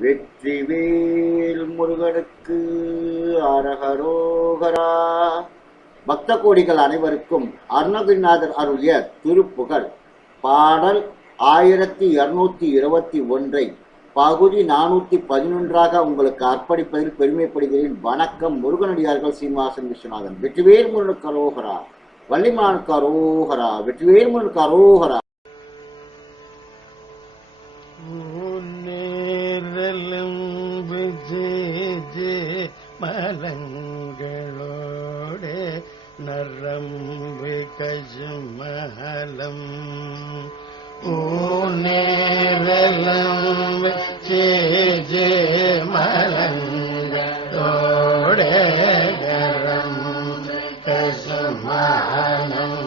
வெற்றிவேல் முருகனுக்கு அரகரோகரா. பக்த கோடிகள் அனைவருக்கும் அருணகிரிநாதர் அருளிய திருப்புகழ் பாடல் 1221 பகுதி 411 உங்களுக்கு அர்ப்பணிப்பதில் பெருமைப்படுகிறேன். வணக்கம். முருகனடியார்கள் சீனிவாசன் விஸ்வநாதன். வெற்றிவேல் முருகனுக்கு அரோகரா, வள்ளிமானுக்கு அரோகரா, வெற்றிவேல் முருகனுக்கு அரோகரா. மலங்களோடு நரம்பு கஜுமலம் ஊனேரலம் சேஜே மலங்களோடு நரம்பு கஜுமலம்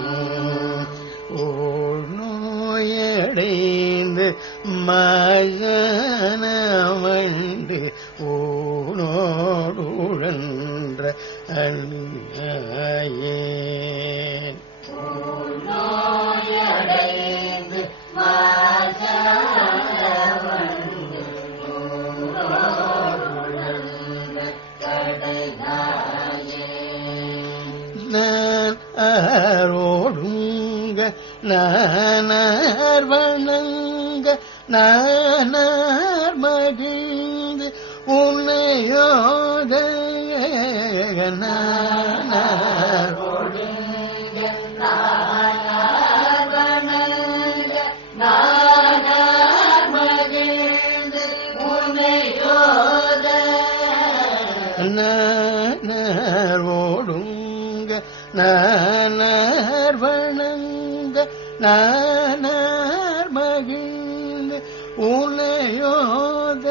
ஊனோயடைந்து மகனவண்டு ஊனோடுழன்ற அணியே ஊனோயடைந்து மகனவண்டு ஊனோடுழன்ற கடைநாயே நான் ஆரோடுங்க நானார் வணங்க நானார் மகிழ்ந்து உன்னையோத நானார் ஒழுங்க நானார் வணங்க நானார் மகிழ்ந்து உன்னையோத நானார் ஒழுங்க நானார் வணங்க நானார் மகிழ்ந்து உன்னையோத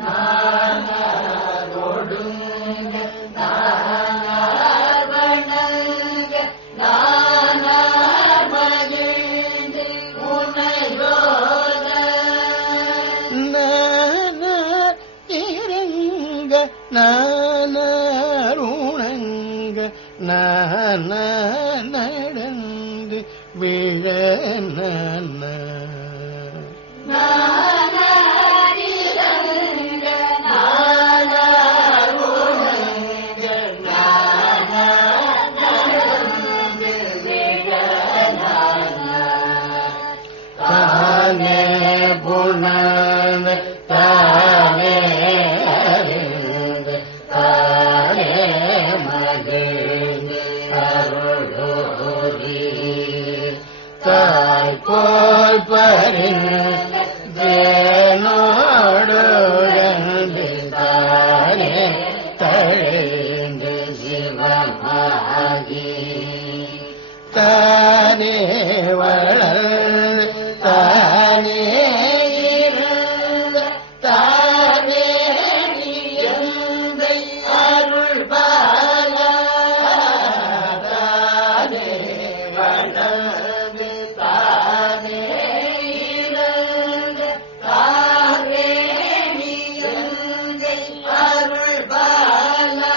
நானார் ஒழுங்க நானார் வணங்க நானார் மகிழ்ந்து உன்னையோத நானார் இறங்க நானார் உணங்க நானார் நடந்து விழ தானே புனன தானே அறிந்து தானே மகிழ்ந்து அருளோரி தாய் போல் பரிந்து தானே தழைந்து சிவமாகி தானே வளர்ந்து தானே இருந்த தானே எந்தை அருள் பாலா தானே வளர்ந்து தானே இருந்த தானே எந்தை அருள் பாலா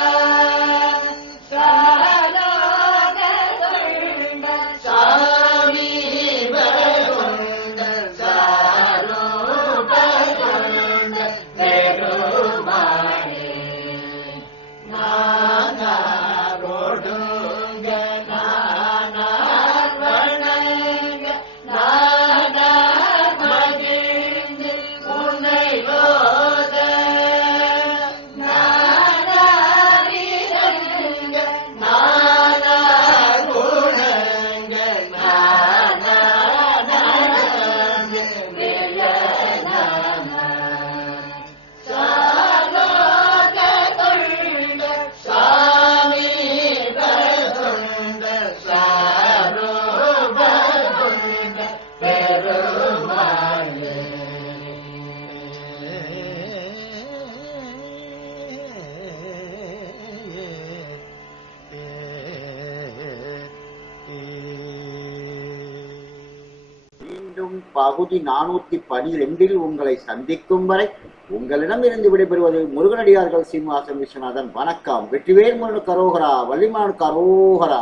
பகுதி 412 உங்களை சந்திக்கும் வரை உங்களிடமிருந்து விடைபெறுவது முருகனடியார்கள் சீனிவாசன் விஸ்வநாதன். வணக்கம். வெற்றிவேல் முருகனுக்கு அரோகரா, வள்ளிமானுக்கு அரோகரா.